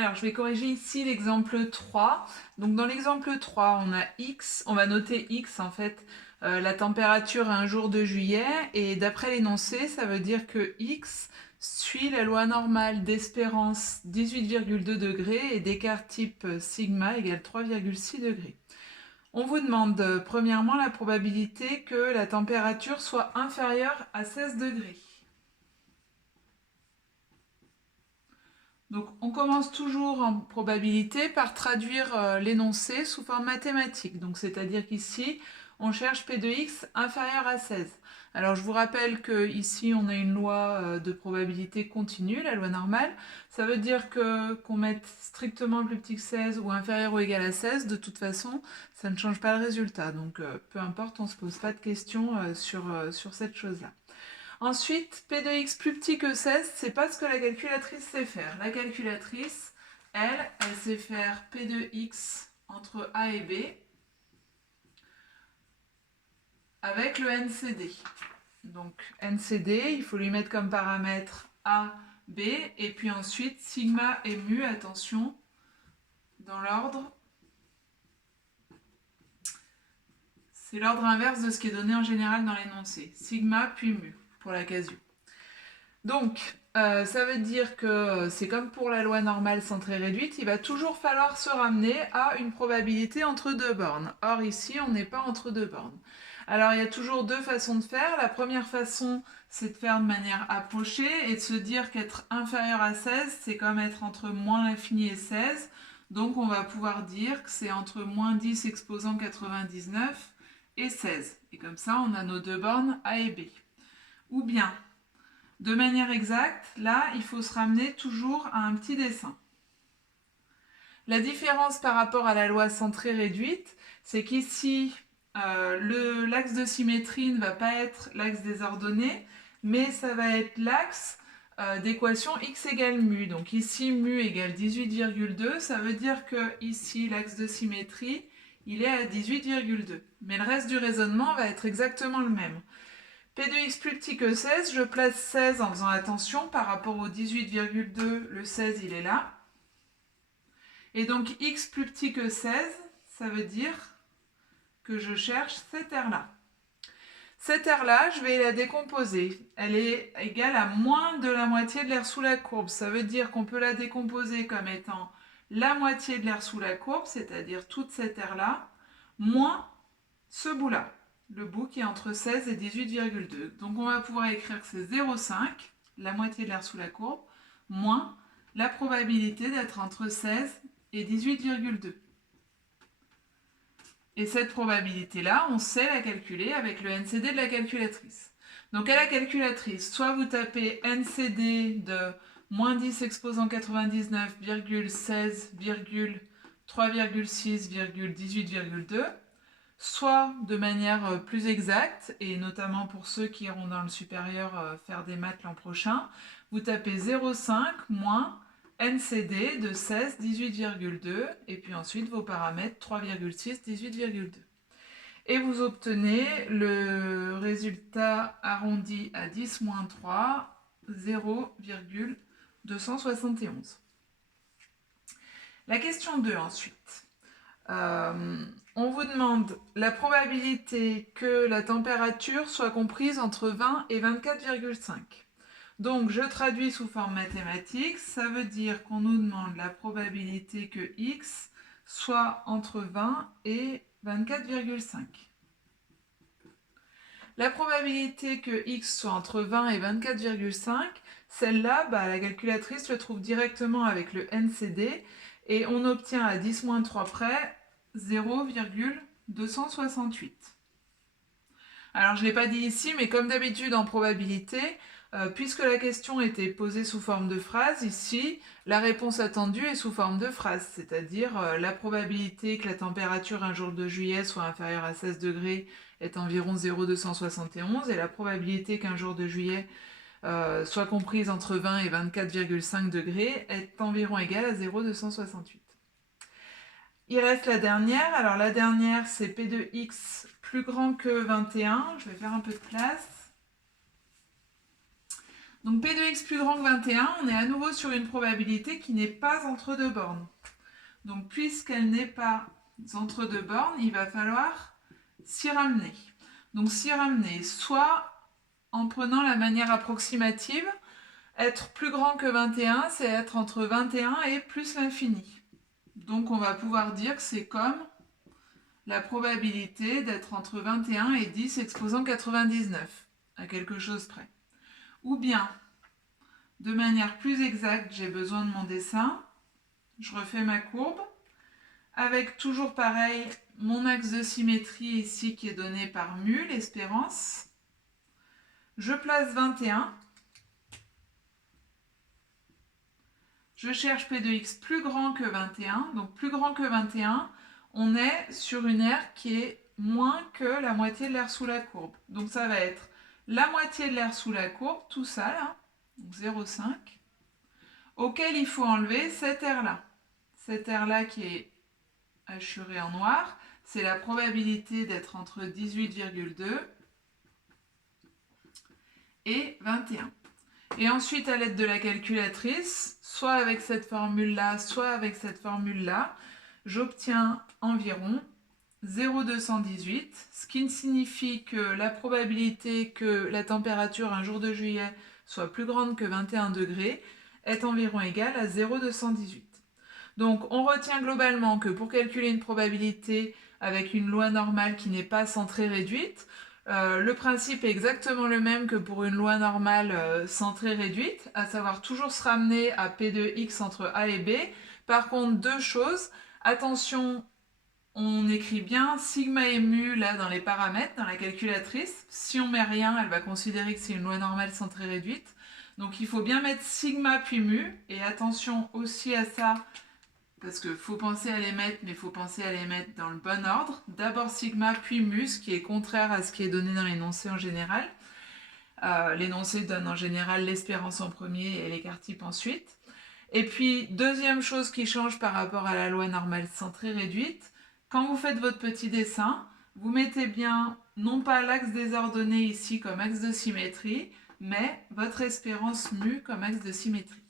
Alors, je vais corriger ici l'exemple 3. Donc, dans l'exemple 3, on a X, on va noter X en fait, la température à un jour de juillet. Et d'après l'énoncé, ça veut dire que X suit la loi normale d'espérance 18,2 degrés et d'écart type sigma égale 3,6 degrés. On vous demande premièrement la probabilité que la température soit inférieure à 16 degrés. Donc on commence toujours en probabilité par traduire l'énoncé sous forme mathématique. Donc c'est-à-dire qu'ici, on cherche P de x inférieur à 16. Alors je vous rappelle qu'ici, on a une loi de probabilité continue, la loi normale. Ça veut dire que qu'on mette strictement plus petit que 16 ou inférieur ou égal à 16, de toute façon, ça ne change pas le résultat. Donc peu importe, on ne se pose pas de questions sur cette chose-là. Ensuite, P de x plus petit que 16, c'est pas ce que la calculatrice sait faire. La calculatrice, elle sait faire P de x entre A et B avec le NCD. Donc NCD, il faut lui mettre comme paramètre A, B, et puis ensuite sigma et mu, attention, dans l'ordre. C'est l'ordre inverse de ce qui est donné en général dans l'énoncé. Sigma puis mu, pour la casu. Donc, ça veut dire que c'est comme pour la loi normale centrée réduite, il va toujours falloir se ramener à une probabilité entre deux bornes. Or ici, on n'est pas entre deux bornes. Alors il y a toujours deux façons de faire. La première façon, c'est de faire de manière approchée et de se dire qu'être inférieur à 16, c'est comme être entre moins l'infini et 16. Donc on va pouvoir dire que c'est entre moins 10 exposant 99 et 16. Et comme ça, on a nos deux bornes A et B. Ou bien, de manière exacte, là, il faut se ramener toujours à un petit dessin. La différence par rapport à la loi centrée réduite, c'est qu'ici, l'axe de symétrie ne va pas être l'axe des ordonnées, mais ça va être l'axe d'équation x égale mu. Donc ici, mu égale 18,2, ça veut dire que ici, l'axe de symétrie, il est à 18,2. Mais le reste du raisonnement va être exactement le même. P de x plus petit que 16, je place 16 en faisant attention par rapport au 18,2, le 16 il est là. Et donc x plus petit que 16, ça veut dire que je cherche cette aire-là. Cette aire-là, je vais la décomposer. Elle est égale à moins de la moitié de l'aire sous la courbe. Ça veut dire qu'on peut la décomposer comme étant la moitié de l'aire sous la courbe, c'est-à-dire toute cette aire-là, moins ce bout-là. Le bout qui est entre 16 et 18,2. Donc on va pouvoir écrire que c'est 0,5, la moitié de l'aire sous la courbe, moins la probabilité d'être entre 16 et 18,2. Et cette probabilité-là, on sait la calculer avec le NCD de la calculatrice. Donc à la calculatrice, soit vous tapez NCD de moins 10 exposant 99,16,3,6,18,2, soit de manière plus exacte, et notamment pour ceux qui iront dans le supérieur faire des maths l'an prochain, vous tapez 0,5 moins NCD de 16, 18,2, et puis ensuite vos paramètres 3,6, 18,2. Et vous obtenez le résultat arrondi à 10 moins 3, 0,271. La question 2 ensuite. On vous demande la probabilité que la température soit comprise entre 20 et 24,5. Donc je traduis sous forme mathématique, ça veut dire qu'on nous demande la probabilité que x soit entre 20 et 24,5. La probabilité que x soit entre 20 et 24,5, celle-là, la calculatrice le trouve directement avec le NCD et on obtient à 10-3 près 0,268. Alors je ne l'ai pas dit ici, mais comme d'habitude en probabilité, puisque la question était posée sous forme de phrase, ici, la réponse attendue est sous forme de phrase, c'est-à-dire la probabilité que la température un jour de juillet soit inférieure à 16 degrés est environ 0,271 et la probabilité qu'un jour de juillet soit comprise entre 20 et 24,5 degrés est environ égale à 0,268. Il reste la dernière. Alors la dernière, c'est P de x plus grand que 21. Je vais faire un peu de place. Donc P de x plus grand que 21, on est à nouveau sur une probabilité qui n'est pas entre deux bornes. Donc puisqu'elle n'est pas entre deux bornes, il va falloir s'y ramener. Donc s'y ramener, soit en prenant la manière approximative, être plus grand que 21, c'est être entre 21 et plus l'infini. Donc on va pouvoir dire que c'est comme la probabilité d'être entre 21 et 10 exposant 99, à quelque chose près. Ou bien, de manière plus exacte, j'ai besoin de mon dessin, je refais ma courbe, avec toujours pareil, mon axe de symétrie ici qui est donné par mu, l'espérance. Je place 21. Je cherche P de x plus grand que 21. Donc plus grand que 21, on est sur une aire qui est moins que la moitié de l'aire sous la courbe. Donc ça va être la moitié de l'aire sous la courbe, tout ça là, donc 0,5, auquel il faut enlever cette aire-là. Cette aire-là qui est hachurée en noir, c'est la probabilité d'être entre 18,2 et 21. Et ensuite, à l'aide de la calculatrice, soit avec cette formule-là, soit avec cette formule-là, j'obtiens environ 0,218, ce qui signifie que la probabilité que la température un jour de juillet soit plus grande que 21 degrés est environ égale à 0,218. Donc on retient globalement que pour calculer une probabilité avec une loi normale qui n'est pas centrée réduite, le principe est exactement le même que pour une loi normale centrée réduite, à savoir toujours se ramener à P de x entre A et B. Par contre, deux choses, attention, on écrit bien sigma et mu là dans les paramètres, dans la calculatrice. Si on met rien, elle va considérer que c'est une loi normale centrée réduite. Donc il faut bien mettre sigma puis mu, et attention aussi à ça, parce qu'il faut penser à les mettre, mais il faut penser à les mettre dans le bon ordre. D'abord sigma, puis mu, ce qui est contraire à ce qui est donné dans l'énoncé en général. L'énoncé donne en général l'espérance en premier et l'écart type ensuite. Et puis, deuxième chose qui change par rapport à la loi normale centrée réduite, quand vous faites votre petit dessin, vous mettez bien non pas l'axe des ordonnées ici comme axe de symétrie, mais votre espérance mu comme axe de symétrie.